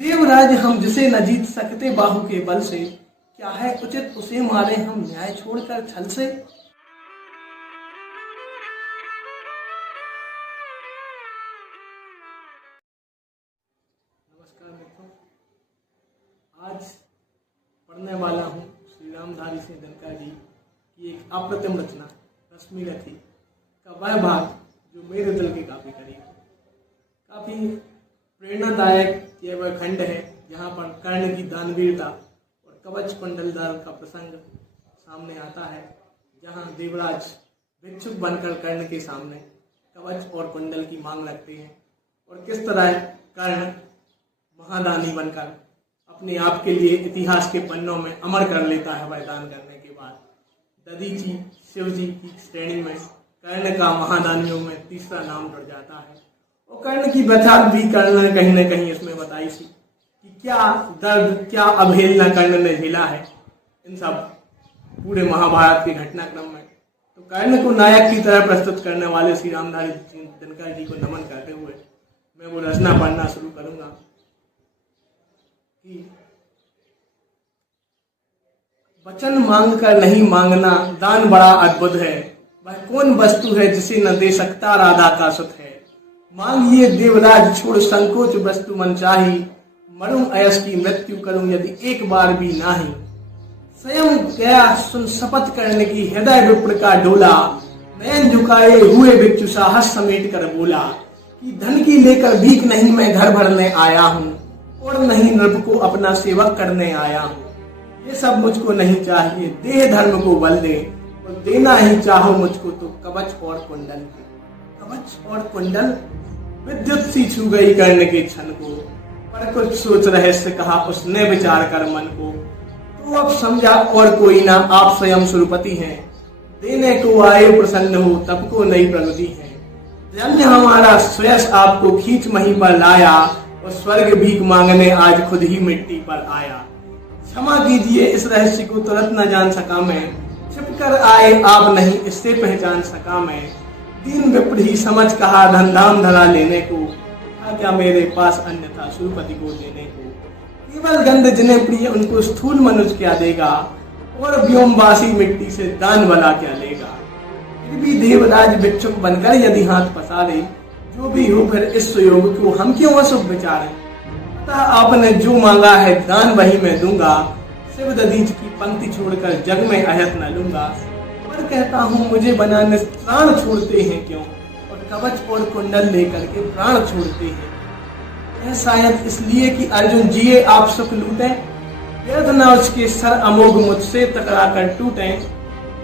देवराज हम जिसे न जीत सकते बाहु के बल से, क्या है उचित उसे मारे हम न्याय छोड़कर छल से। नमस्कार मित्रों, आज पढ़ने वाला हूँ श्री रामधारी सिंह दिनकर जी की एक अप्रतिम रचना रश्मि रथी का वह भाग जो मेरे दिल के काफी करीब है। काफी प्रेरणादायक यह वह खंड है जहाँ पर कर्ण की दानवीरता और कवच कुंडलधार का प्रसंग सामने आता है, जहाँ देवराज भिक्षुक बनकर कर्ण के सामने कवच और कुंडल की मांग रखते हैं और किस तरह कर्ण महादानी बनकर अपने आप के लिए इतिहास के पन्नों में अमर कर लेता है। वरदान करने के बाद दधीची शिव जी की श्रेणी में कर्ण का महादानियों में तीसरा नाम जुड़ जाता है। और कर्ण की व्यथा भी कर्ण ने कहीं न कहीं इसमें बताई थी कि क्या दर्द, क्या अवहेलना कर्ण ने झेला है इन सब पूरे महाभारत के घटनाक्रम में। तो कर्ण को नायक की तरह प्रस्तुत करने वाले श्री रामधारी दिनकर जी को नमन करते हुए मैं वो रचना पढ़ना शुरू करूंगा कि वचन मांग कर नहीं मांगना दान बड़ा अद्भुत है, वह कौन वस्तु है जिसे न दे सकता राधा का सुत है। मांगिए देवराज छोड़ संकोच वस्तु मन चाही, मरूं अयस की मृत्यु करूं यदि एक बार भी नाही। स्वयं गया सुन शपथ करने की हृदय विप्र का डोला, नयन झुकाए हुए भिक्षु साहस समेट कर बोला कि धन की लेकर भीख नहीं मैं घर भरने आया हूँ और नहीं नृप को अपना सेवक करने आया हूँ। ये सब मुझको नहीं चाहिए, देह धर्म को बल दे और देना ही चाहो मुझको तो कवच और कुंडल। कवच और कुंडल विद्युत सी छू गई कर्ण के क्षण को, पर कुछ सोच रहस्य कहा उसने विचार कर मन को। तो अब समझा और कोई ना आप स्वयं सुरपति हैं, देने को आए प्रसन्न हो तब को नई प्रगति है। धन्य हमारा स्वयं आपको खींच मही पर लाया और स्वर्ग भीख मांगने आज खुद ही मिट्टी पर आया। क्षमा कीजिए इस रहस्य को तुरंत न जान सका मैं, छिप कर आए आप नहीं इससे पहचान सका मैं। दीन विप्र ही समझ कहा धन धाम धरा लेने को, था क्या मेरे पास अन्य था सुरपति को देने को। केवल गंध जिन्हें प्रिय उनको स्थूल मनुष्य क्या देगा, और व्योमवासी मिट्टी से दान भला क्या लेगा। फिर भी देवराज भिक्षुक बनकर यदि हाथ पसारे, जो भी हो फिर इस सुयोग को हम क्यों अशुभ विचारें। पता आपने जो मांगा है दान वही मैं दूंगा, शिव दधीच की पंक्ति छोड़कर जग में अहत न लूंगा। पर कहता हूँ मुझे बनाने प्राण छोड़ते हैं क्यों, और कवच और कुंडल लेकर के प्राण छोड़ते हैं। यह शायद इसलिए कि अर्जुन जिए आप सुख लूटे, व्यर्थ न उसके सर अमोघ मुझसे टकरा कर टूटे।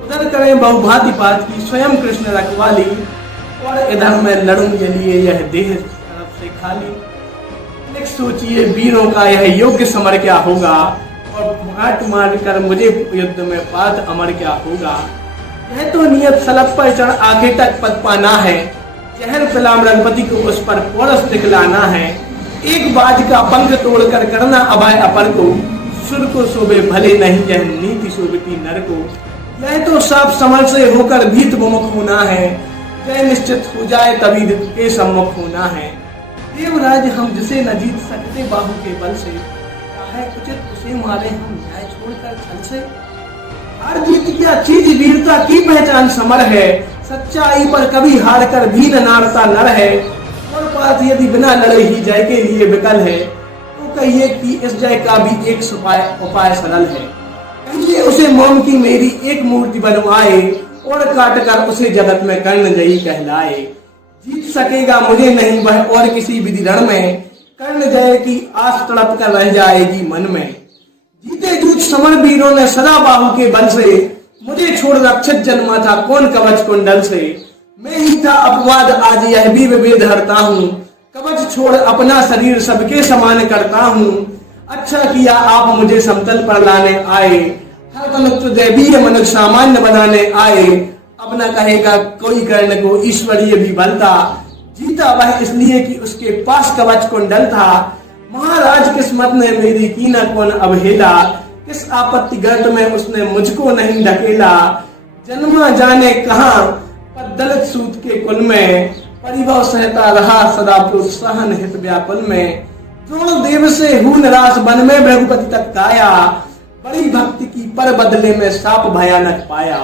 उधर करें बहुभांति बात की स्वयं कृष्ण रखवाली, और इधर मैं लड़ूं लिए यह देह तरफ से खाली। लिख सोचिए वीरों का यह योग्य समर क्या होगा, और घाट मार कर मुझे युद्ध में पात अमर क्या होगा। यह तो नियत सलप पर चढ़ आगे तक पद पाना है, जहर पिलाम रघुपति को उस पर पोरस दिखलाना है। एक बाज का पंख तोड़कर करना अभय अपर को, सुर को शोभे भले नहीं यह नीति शोभती नर को। यह तो साफ समर से होकर भीत विमुख होना है, जय निश्चित हो जाए तभी के सम्मुख होना है। देवराज हम जिसे न जीत सकते बाहु के बल से, क्या है उचित उसे मारे हम न्याय छोड़कर छल से। हार जीत क्या चीज वीरता की पहचान समर है, सच्चाई पर कभी हार कर भी न नारता नर है। और बात यदि बिना लड़े ही जय के लिए विकल है, तो कहिए कि इस जय का भी एक उपाय सरल है। कहिए उसे मोम की मेरी एक मूर्ति बनवाए, और काट कर उसे जगत में कर्ण जयी कहलाए। जीत सकेगा मुझे नहीं वह और किसी विधि रण में, कर्ण जय की आस तड़प कर रह जाएगी मन में। जीते जूझ समर वीरों ने सदा बाहु के बल से, मुझे छोड़ रक्षित जन्मा था कौन कवच कुंडल से। मैं ही था अपवाद आज यह भी विभेद हरता हूँ, कवच छोड़ अपना शरीर सबके समान करता हूँ। अच्छा किया आप मुझे समतल पर लाने आए, हर मनुष्य दैवीय मनुष्य सामान्य बनाने आए। अब न कहेगा कोई कर्ण को ईश्वरीय भी बलता, जीता वह इसलिए कि उसके पास कवच कुंडल था। महाराज किस्मत ने मेरी की न कौन अवहेला, किस आपत्ति गर्त में उसने मुझको नहीं ढकेला। जन्मा जाने कहाँ पर दलित सूत के कुल में, परिभव सहता रहा सदा प्रोत्साहन हित व्याकुल में। द्रोण देव से हूँ निराश वन में भृगुपति तक काया, बड़ी भक्ति की पर बदले में साप भयानक पाया।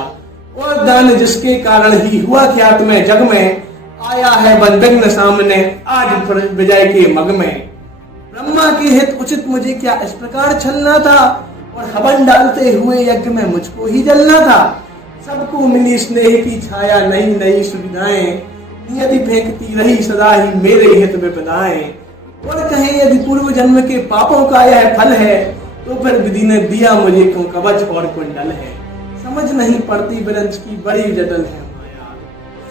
और दान जिसके कारण ही हुआ ख्यात में जग में, आया है बन विघ्न सामने आज विजय के मग में। ब्रह्मा के हित उचित मुझे क्या इस प्रकार छलना था, और हवन डालते हुए यज्ञ में मुझको ही जलना था। सबको मिली स्नेह की छाया नई नई सुविधाएं, नियति फेंकती रही सदा ही मेरे हित विपदाएं। और कहें यदि पूर्व जन्म के पापों का यह फल है, तो फिर विधि ने दिया मुझे क्यों कवच और कुंडल है। समझ नहीं पड़ती विरंच की बड़ी जटल है माया,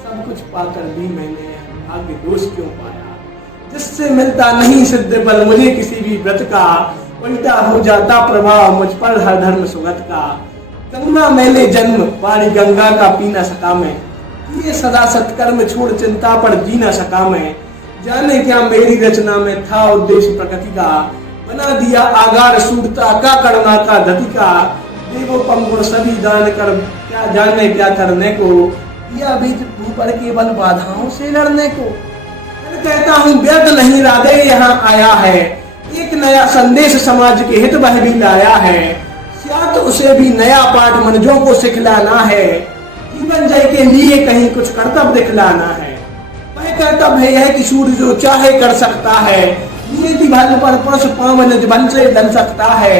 सब कुछ पाकर भी मैंने भाग्य दोष क्यों पाया। जिससे मिलता नहीं सिद्ध बल मुझे किसी भी व्रत का, उल्टा हो जाता प्रभाव मुझ पर हर धर्म सुगत का। गंगा मैले जन्म वारी गंगा का पी न सका मैं, ये सदा सत्कर्म छोड़ चिंता पर जी न सका मैं। जाने क्या मेरी रचना में था उद्देश्य प्रकृति का, बना दिया आगार सूरता का करुणा का धति का। देवोपम गुण सभी दान कर क्या जाने क्या करने को, दिया बीज भूपर केवल बाधाओं से लड़ने को। मैं कहता हूँ व्यर्थ नहीं राधे यहाँ आया है, एक नया संदेश समाज के हित वह भी लाया है। तो उसे भी नया पाठ मनजों को सिखलाना है, जीवन जय के लिए कहीं कुछ कर्तव्य दिखलाना है। वह कर्तव्य है कि सूर्य जो चाहे कर सकता है, नियति भल पर पुरुष पावन बन से डल सकता है।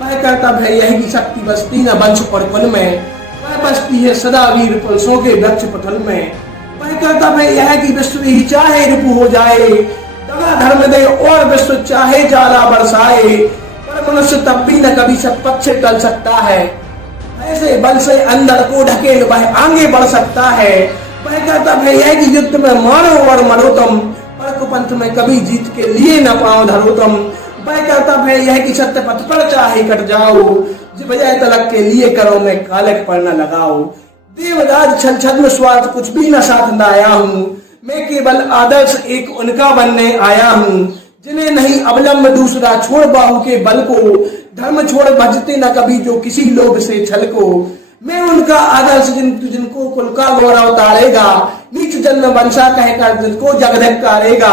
वह कर्तव्य है यह कि शक्ति बसती न वंश और कुल में, वह बसती है सदा वीर पुरुषों के वृक्ष पथल में। वह कर्तव्य है यह कि विश्व ही चाहे रिपु हो जाए, दगा धर्म दे और विश्व चाहे जाला बरसाए। मनुष्य तब भी न कभी सत्पथ से टल सकता है, ऐसे बल से अंदर को ढकेल वह आगे बढ़ सकता है। वह कर्तव्य है यह कि युद्ध में मारो और मरो तुम, पर कुपंथ में कभी जीत के लिए न पाओ धरो तुम। वह कर्तव्य है यह कि सत्य पथ पर चाहे कट जाओ, बजाय तलक के लिए करो में कालक पर न लगाओ। देवदास छल छद्म स्वार्थ कुछ भी न साथ लाया हूँ, मैं केवल आदर्श एक उनका बनने आया हूँ। जिन्हें नहीं अवलंब दूसरा छोड़ बाहु के बल को, धर्म छोड़ भजते न कभी जो किसी लोभ से छल को। मैं उनका आदर्श जिनको कुल का गौरव तारेगा, नीच जन्म वंशा कहकर जिनको जग धिक्कारेगा।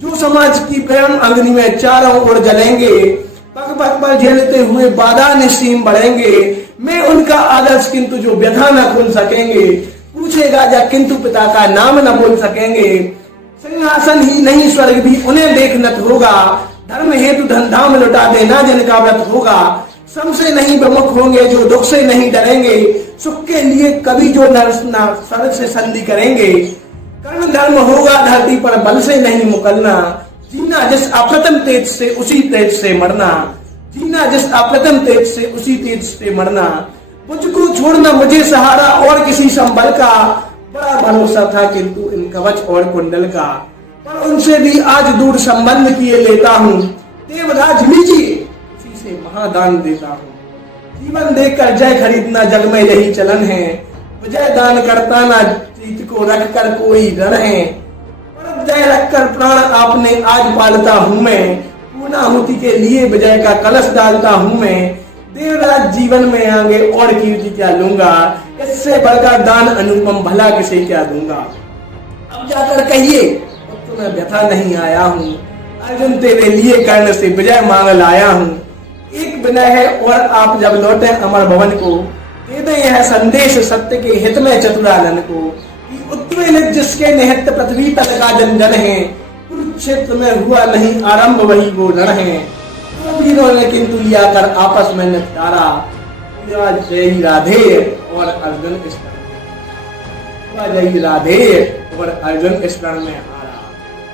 जो समाज की प्रेम अग्नि में चारों ओर जलेंगे, पग पग पर झेलते हुए बाधा निश्चिम बढ़ेंगे। मैं उनका आदर्श किंतु जो व्यथा न खोल सकेंगे, पूछेगा जा किंतु पिता का नाम न बोल सकेंगे। सिंहासन ही नहीं स्वर्ग भी उन्हें देखनत होगा, धर्म हेतु धन धाम लुटा देना जिनका व्रत होगा। श्रम से नहीं विमुख होंगे जो दुख से नहीं डरेंगे, सुख के लिए कभी जो नरसना सर से संधि करेंगे। कर्म धर्म होगा धरती पर बल से नहीं मुकलना, जीना जिस अप्रतिम तेज से उसी तेज से मरना। जीना जिस अप्रतिम तेज से उसी तेज से मरना। मुझको छोड़ना मुझे सहारा और किसी संबल का, बड़ा भरोसा था किंतु इन कवच और कुंडल का। पर उनसे भी आज दूर संबंध किए लेता हूँ, देवराज लीजिए उसी से महादान देता हूँ। जीवन देकर जय खरीदना जग में यही चलन है, विजय दान करता ना जीत को रख कर कोई रण है। पर जय रखकर प्राण आपने आज पालता हूँ मैं, पूर्णाहुति के लिए विजय का कलश डालता हूँ मैं। देवराज जीवन में आगे और कीर्ति क्या लूंगा, इससे बढ़कर दान अनुपम भला किसे क्या दूंगा। अब जाकर कहिए तो मैं व्यथा नहीं आया हूँ, अर्जुन तेरे लिए कर्ण से विजय मांग लाया हूँ। एक विनय है और आप जब लौटे अमर भवन को, दे दे यह संदेश सत्य के हित में चतुरानन को, कि उत्पीड़ित जिसके निहित पृथ्वी तल का जंजन है, कुरुक्षेत्र में हुआ नहीं आरंभ वही वो रण है। वीरों ने किंतु लिया कर आपस में निपटारा, जय राधे और अर्जुन इस जय राधे और अर्जुन इस रण में हारा।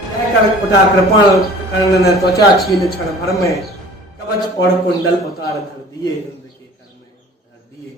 कहकर उठा कृपण कर्ण ने त्वचा छीन क्षण भर में, कवच और कुंडल उतार धर दिए इंद्र के कर में धर दिए।